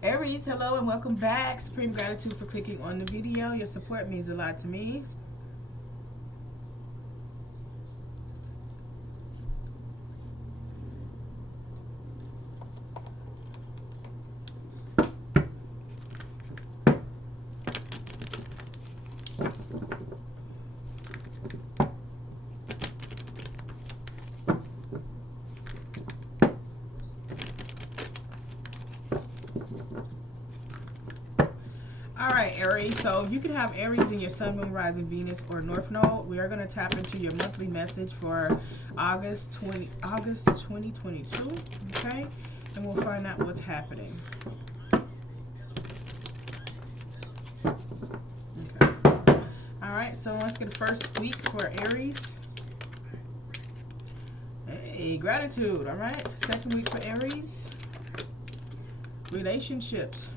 Aries, hello and welcome back. Supreme gratitude for clicking on the video. Your support means a lot to me. Alright, Aries, so you can have Aries in your Sun, Moon, Rising, Venus, or North Node. We are going to tap into your monthly message for August 2022, okay? And we'll find out what's happening. Okay. Alright, so let's get the first week for Aries. Hey, gratitude, alright? Second week for Aries. Relationships.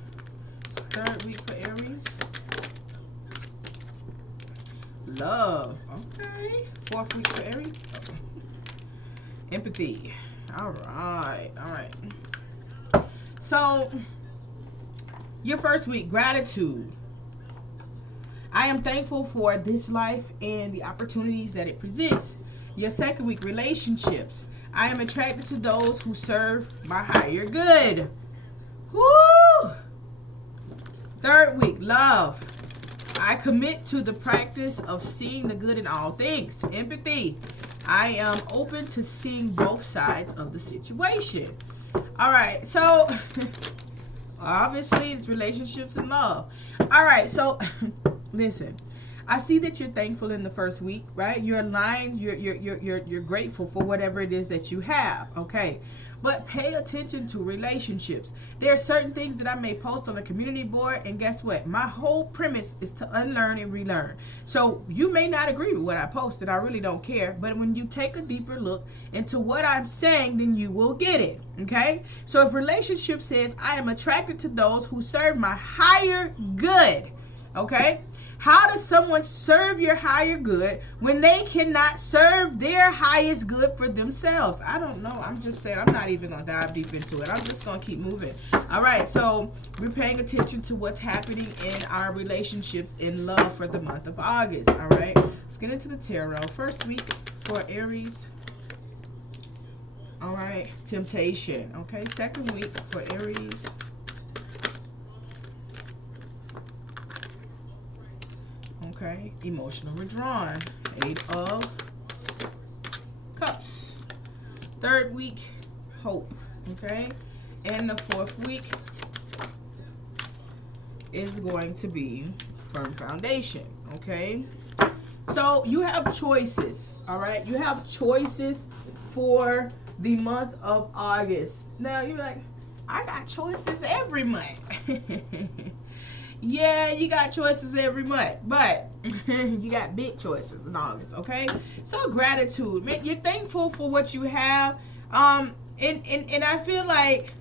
Third week for Aries. Love. Okay. Fourth week for Aries. Okay. Empathy. All right. All right. So, your first week, gratitude. I am thankful for this life and the opportunities that it presents. Your second week, relationships. I am attracted to those who serve my higher good. Woo! Third week, love. I commit to the practice of seeing the good in all things. Empathy. I am open to seeing both sides of the situation. All right, so obviously it's relationships and love. All right, so listen. I see that you're thankful in the first week, right? You're aligned. You're grateful for whatever it is that you have. Okay. But pay attention to relationships. There are certain things that I may post on a community board, and guess what? My whole premise is to unlearn and relearn. So you may not agree with what I posted. I really don't care. But when you take a deeper look into what I'm saying, then you will get it. Okay? So if relationship says, I am attracted to those who serve my higher good. Okay? How does someone serve your higher good when they cannot serve their highest good for themselves? I don't know. I'm just saying, I'm not even going to dive deep into it. I'm just going to keep moving. All right. So we're paying attention to what's happening in our relationships in love for the month of August. All right. Let's get into the tarot. First week for Aries. All right. Temptation. Okay. Second week for Aries. Okay, emotional withdrawn. 8 of Cups. Third week, hope. Okay, and the fourth week is going to be firm foundation. Okay, so you have choices. All right, you have choices for the month of August. Now you're like, I got choices every month. Yeah, you got choices every month, but you got big choices in August, okay? So gratitude, man, you're thankful for what you have, and I feel like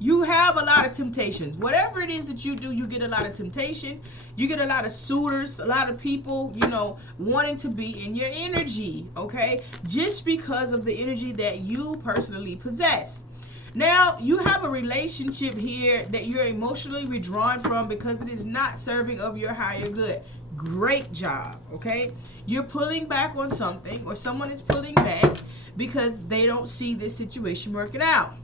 you have a lot of temptations. Whatever it is that you do, you get a lot of temptation. You get a lot of suitors, a lot of people, you know, wanting to be in your energy, okay? Just because of the energy that you personally possess. Now, you have a relationship here that you're emotionally withdrawn from because it is not serving of your higher good. Great job, okay? You're pulling back on something, or someone is pulling back because they don't see this situation working out.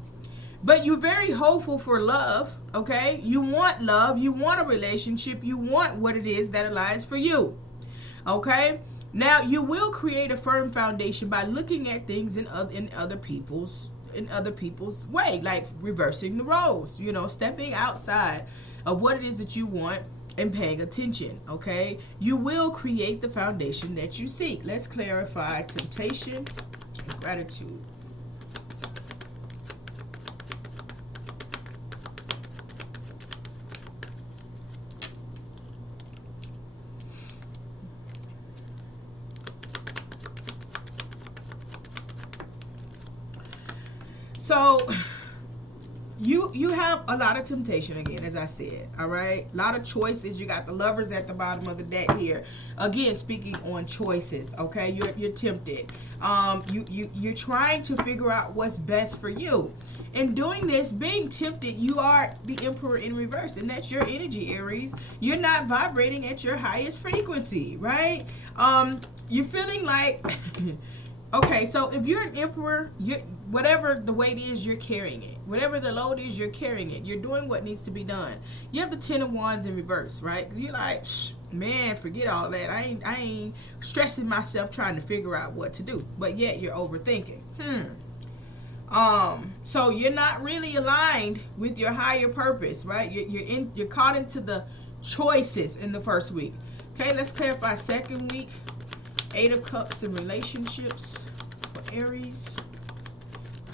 But you're very hopeful for love, okay? You want love, you want a relationship, you want what it is that aligns for you, okay? Now, you will create a firm foundation by looking at things in other people's way, like reversing the roles, you know, stepping outside of what it is that you want and paying attention, okay? You will create the foundation that you seek. Let's clarify temptation and gratitude. So you have a lot of temptation again, as I said. All right, a lot of choices. You got the Lovers at the bottom of the deck here. Again, speaking on choices. Okay, you're tempted. You're trying to figure out what's best for you. In doing this, being tempted, you are the Emperor in reverse, and that's your energy, Aries. You're not vibrating at your highest frequency, right? You're feeling like okay, so if you're an Emperor, whatever the weight is, you're carrying it. Whatever the load is, you're carrying it. You're doing what needs to be done. You have the Ten of Wands in reverse, right? You're like, man, forget all that. I ain't stressing myself trying to figure out what to do. But yet you're overthinking. So you're not really aligned with your higher purpose, right? You're caught into the choices in the first week. Okay, let's clarify second week. Eight of Cups in relationships for Aries.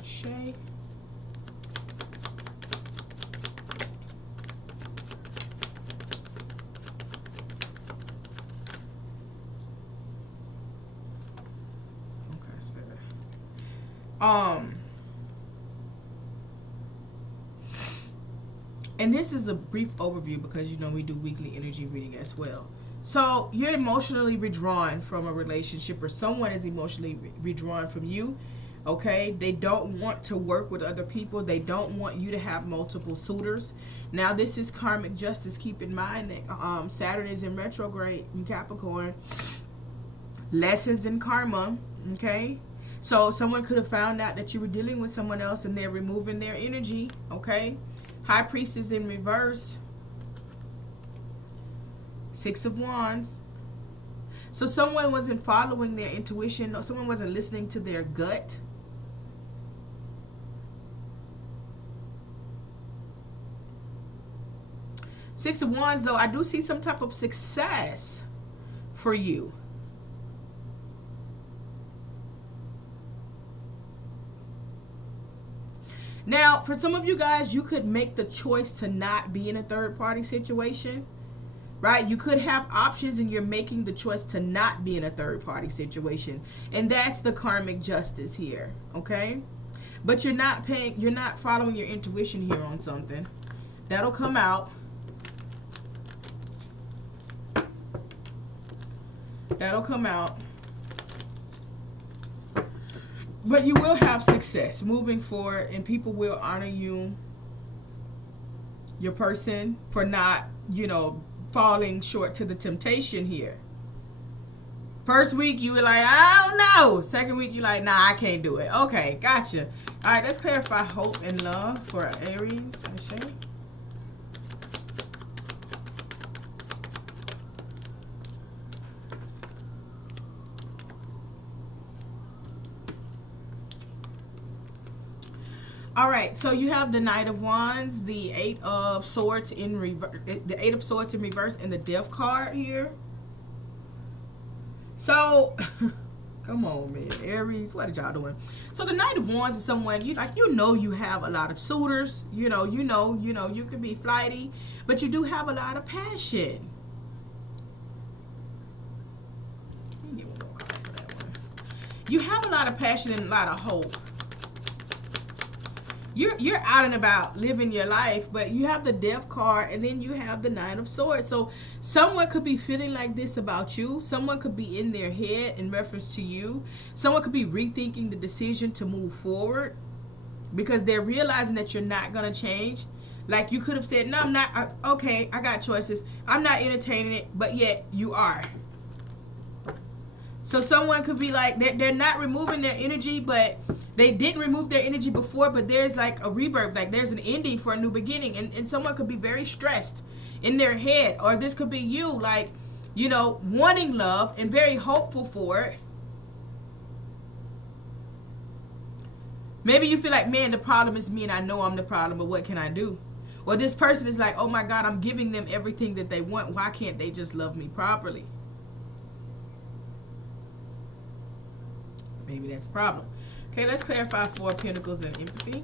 Shay. Okay, spirit. And this is a brief overview because you know we do weekly energy reading as well. So you're emotionally withdrawn from a relationship, or someone is emotionally withdrawn from you. Okay, they don't want to work with other people. They don't want you to have multiple suitors. Now this is karmic justice. Keep in mind that Saturn is in retrograde in Capricorn. Lessons in karma. Okay, so someone could have found out that you were dealing with someone else and they're removing their energy. Okay, High Priestess in reverse. Six of Wands. So someone wasn't following their intuition, or someone wasn't listening to their gut. Six of Wands, though, I do see some type of success for you. Now, for some of you guys, you could make the choice to not be in a third-party situation. Right? You could have options and you're making the choice to not be in a third-party situation. And that's the karmic justice here. Okay? But you're not following your intuition here on something. That'll come out. That'll come out. But you will have success moving forward, and people will honor you, your person, for not, you know, falling short to the temptation here. First week you were like, I don't know. Second week you're like, nah, I can't do it. Okay, gotcha. All right, let's clarify hope and love for Aries. All right, so you have the Knight of Wands, the Eight of Swords in reverse, and the Death card here. So, come on, man, Aries, what are y'all doing? So the Knight of Wands is someone you have a lot of suitors. You could be flighty, but you do have a lot of passion. Let me get one more card for that one. You have a lot of passion and a lot of hope. You're out and about living your life, but you have the Death card and then you have the Nine of Swords. So someone could be feeling like this about you. Someone could be in their head in reference to you. Someone could be rethinking the decision to move forward because they're realizing that you're not going to change. Like you could have said, no, I'm not. Okay, I got choices. I'm not entertaining it, but yet you are. So someone could be like, they're not removing their energy, but they didn't remove their energy before, but there's like a rebirth, like there's an ending for a new beginning. And someone could be very stressed in their head, or this could be you, like, wanting love and very hopeful for it. Maybe you feel like, man, the problem is me and I know I'm the problem, but what can I do? Or this person is like, oh my God, I'm giving them everything that they want. Why can't they just love me properly? Maybe that's a problem. Okay, let's clarify Four of Pentacles and empathy.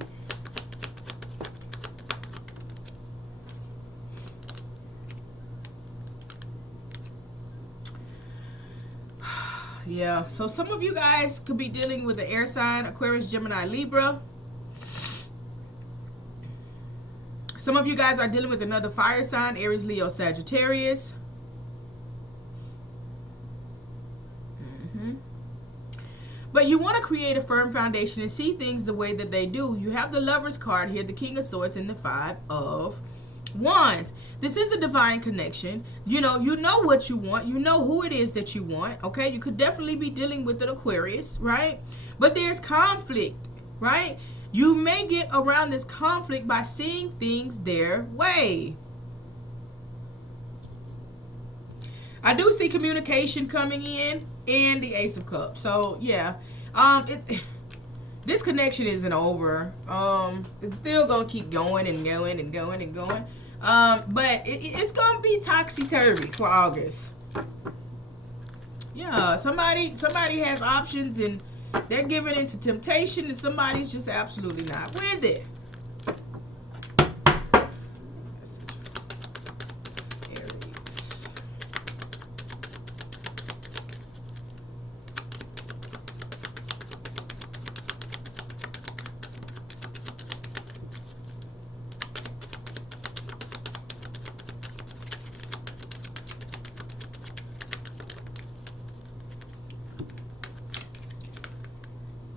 Yeah, so some of you guys could be dealing with the air sign, Aquarius, Gemini, Libra. Some of you guys are dealing with another fire sign, Aries, Leo, Sagittarius. But you want to create a firm foundation and see things the way that they do. You have the Lover's card here, the King of Swords, and the Five of Wands. This is a divine connection. You know what you want. You know who it is that you want, okay? You could definitely be dealing with an Aquarius, right? But there's conflict, right? You may get around this conflict by seeing things their way. I do see communication coming in and the Ace of Cups. So yeah, this connection isn't over. It's still gonna keep going and going and going and going. But it's gonna be topsy-turvy for August. Yeah, somebody has options and they're giving into temptation, and somebody's just absolutely not with it.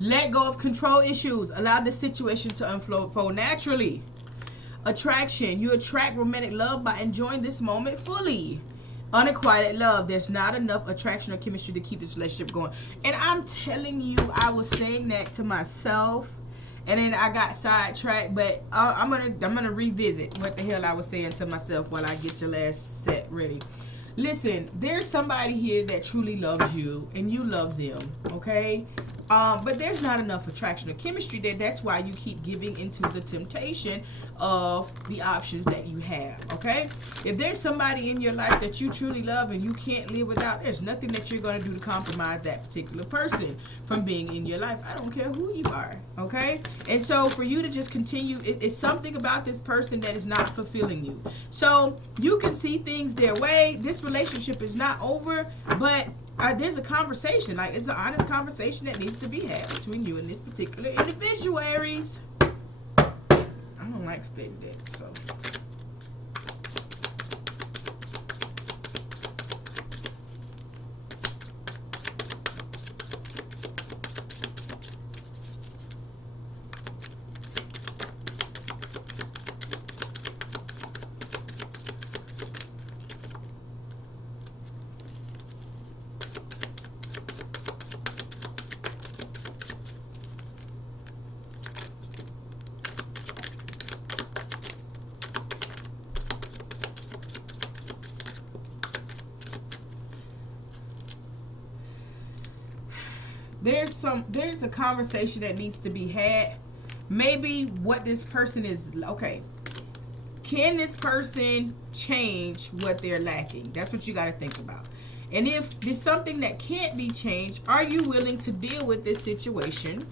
Let go of control issues. Allow the situation to unfold naturally. Attraction. You attract romantic love by enjoying this moment fully. Unrequited love. There's not enough attraction or chemistry to keep this relationship going. And I'm telling you, I was saying that to myself, and then I got sidetracked. But I'm gonna revisit what the hell I was saying to myself while I get your last set ready. Listen, there's somebody here that truly loves you, and you love them. Okay. But there's not enough attraction or chemistry there. That's why you keep giving into the temptation of the options that you have, okay? If there's somebody in your life that you truly love and you can't live without, there's nothing that you're going to do to compromise that particular person from being in your life. I don't care who you are, okay? And so for you to just continue, it's something about this person that is not fulfilling you. So you can see things their way. This relationship is not over, but there's a conversation, like it's an honest conversation that needs to be had between you and this particular individual, Aries. I don't like split that, so. There's a conversation that needs to be had. Maybe what this person is, okay, can this person change what they're lacking? That's what you got to think about. And if there's something that can't be changed, are you willing to deal with this situation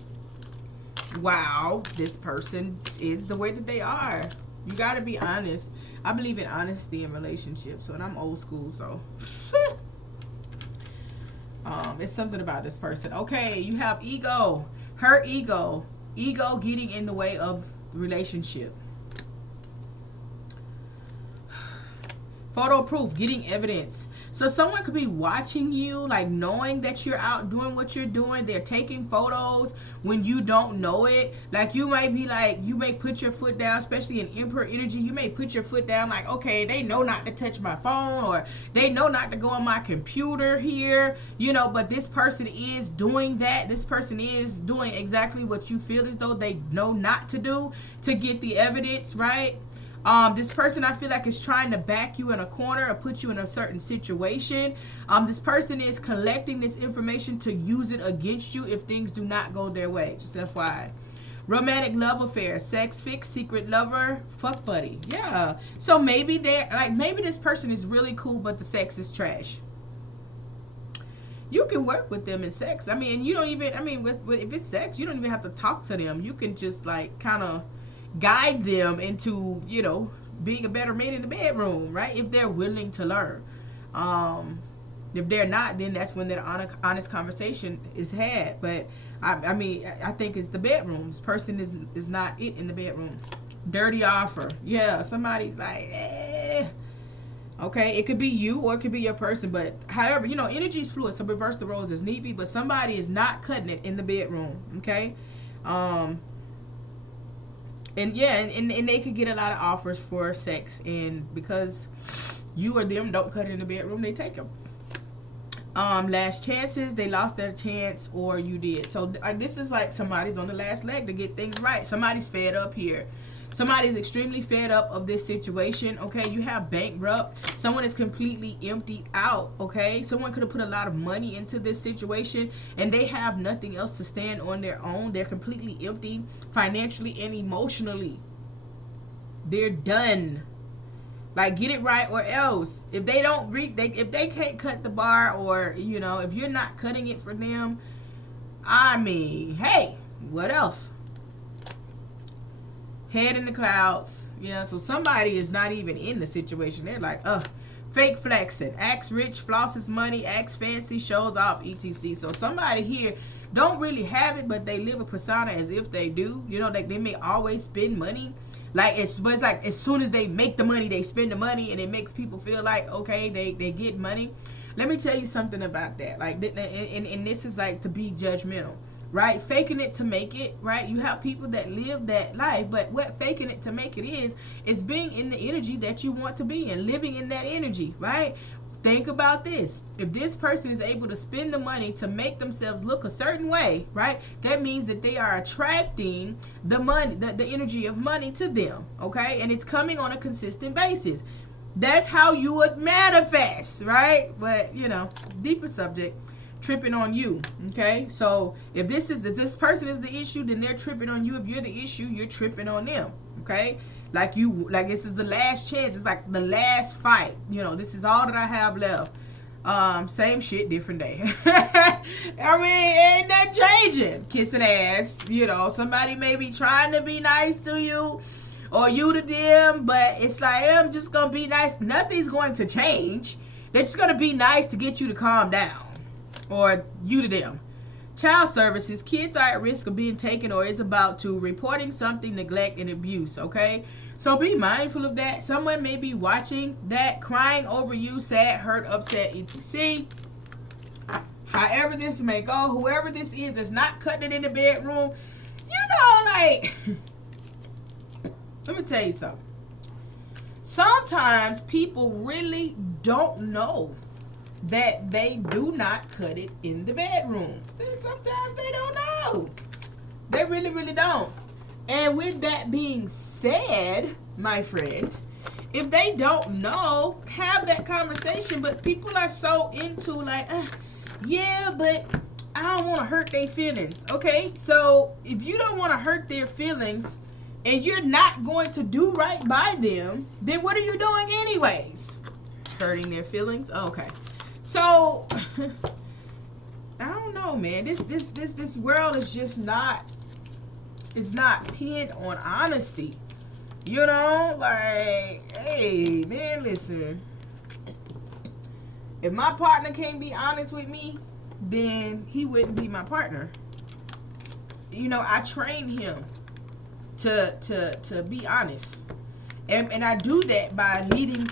while this person is the way that they are? You got to be honest. I believe in honesty in relationships, and I'm old school, so it's something about this person. Okay, you have ego. Her ego getting in the way of relationship. Photo proof, getting evidence. So someone could be watching you, like knowing that you're out doing what you're doing. They're taking photos when you don't know it. Like you might be like, you may put your foot down, especially in Emperor energy. You may put your foot down like, okay, they know not to touch my phone, or they know not to go on my computer here, you know, but this person is doing that. This person is doing exactly what you feel as though they know not to do to get the evidence, right? This person, I feel like, is trying to back you in a corner or put you in a certain situation. This person is collecting this information to use it against you if things do not go their way. Just FYI. Romantic love affair, sex fix, secret lover, fuck buddy. Yeah. So maybe maybe this person is really cool, but the sex is trash. You can work with them in sex. I mean, you don't even, if it's sex, you don't even have to talk to them. You can just like kind of guide them into, you know, being a better man in the bedroom, right? If they're willing to learn. If they're not, then that's when that honest conversation is had. But I mean, I think it's the bedroom. This person is not it in the bedroom. Dirty offer. Yeah, somebody's like, eh. Okay, it could be you or it could be your person, but however, you know, energy is fluid, so reverse the roles as need be, but somebody is not cutting it in the bedroom, okay? And yeah, and they could get a lot of offers for sex, and because you or them don't cut it in the bedroom, they take them. Last chances, they lost their chance, or you did. So this is like somebody's on the last leg to get things right. Somebody's fed up here. Somebody's extremely fed up of this situation, okay? You have bankrupt. Someone is completely emptied out, okay? Someone could have put a lot of money into this situation, and they have nothing else to stand on their own. They're completely empty financially and emotionally. They're done. Like, get it right or else. If they don't if they can't cut the bar, or, you know, if you're not cutting it for them, I mean, hey, what else? Head in the clouds. Yeah, so somebody is not even in the situation. They're like, fake flexing, acts rich, flosses money, acts fancy, shows off, etc. So somebody here don't really have it, but they live a persona as if they do. You know, like they may always spend money. Like it's like as soon as they make the money, they spend the money, and it makes people feel like, okay, they get money. Let me tell you something about that. Like, and this is like to be judgmental, right? Faking it to make it, right? You have people that live that life, but what faking it to make it is being in the energy that you want to be in, living in that energy, right? Think about this. If this person is able to spend the money to make themselves look a certain way, right? That means that they are attracting the money, the energy of money to them, okay? And it's coming on a consistent basis. That's how you would manifest, right? But, you know, deeper subject, tripping on you, okay? So if this person is the issue, then they're tripping on you. If you're the issue, you're tripping on them, okay? Like this is the last chance. It's like the last fight. You know, this is all that I have left. Same shit, different day. I mean, ain't that changing? Kissing ass. You know, somebody may be trying to be nice to you, or you to them, but it's like, I'm just gonna be nice. Nothing's going to change. They're just gonna be nice to get you to calm down, or you to them. Child services, kids are at risk of being taken or is about to, reporting something, neglect, and abuse, okay? So be mindful of that. Someone may be watching that, crying over you, sad, hurt, upset, etc. However this may go, whoever this is that's not cutting it in the bedroom, you know, like, let me tell you something. Sometimes people really don't know that they do not cut it in the bedroom. Sometimes they don't know. They really, really don't. And with that being said, my friend, if they don't know, have that conversation. But people are so into like, yeah, but I don't want to hurt their feelings. Okay, so if you don't want to hurt their feelings and you're not going to do right by them, then what are you doing anyways? Hurting their feelings? Okay. So I don't know, man. This world is just not, it's not pinned on honesty. You know, like, hey, man, listen. If my partner can't be honest with me, then he wouldn't be my partner. You know, I train him to be honest. And I do that by leading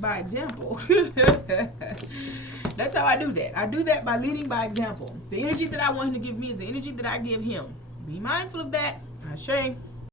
by example. That's how I do that. I do that by leading by example. The energy that I want him to give me is the energy that I give him. Be mindful of that. Ashe.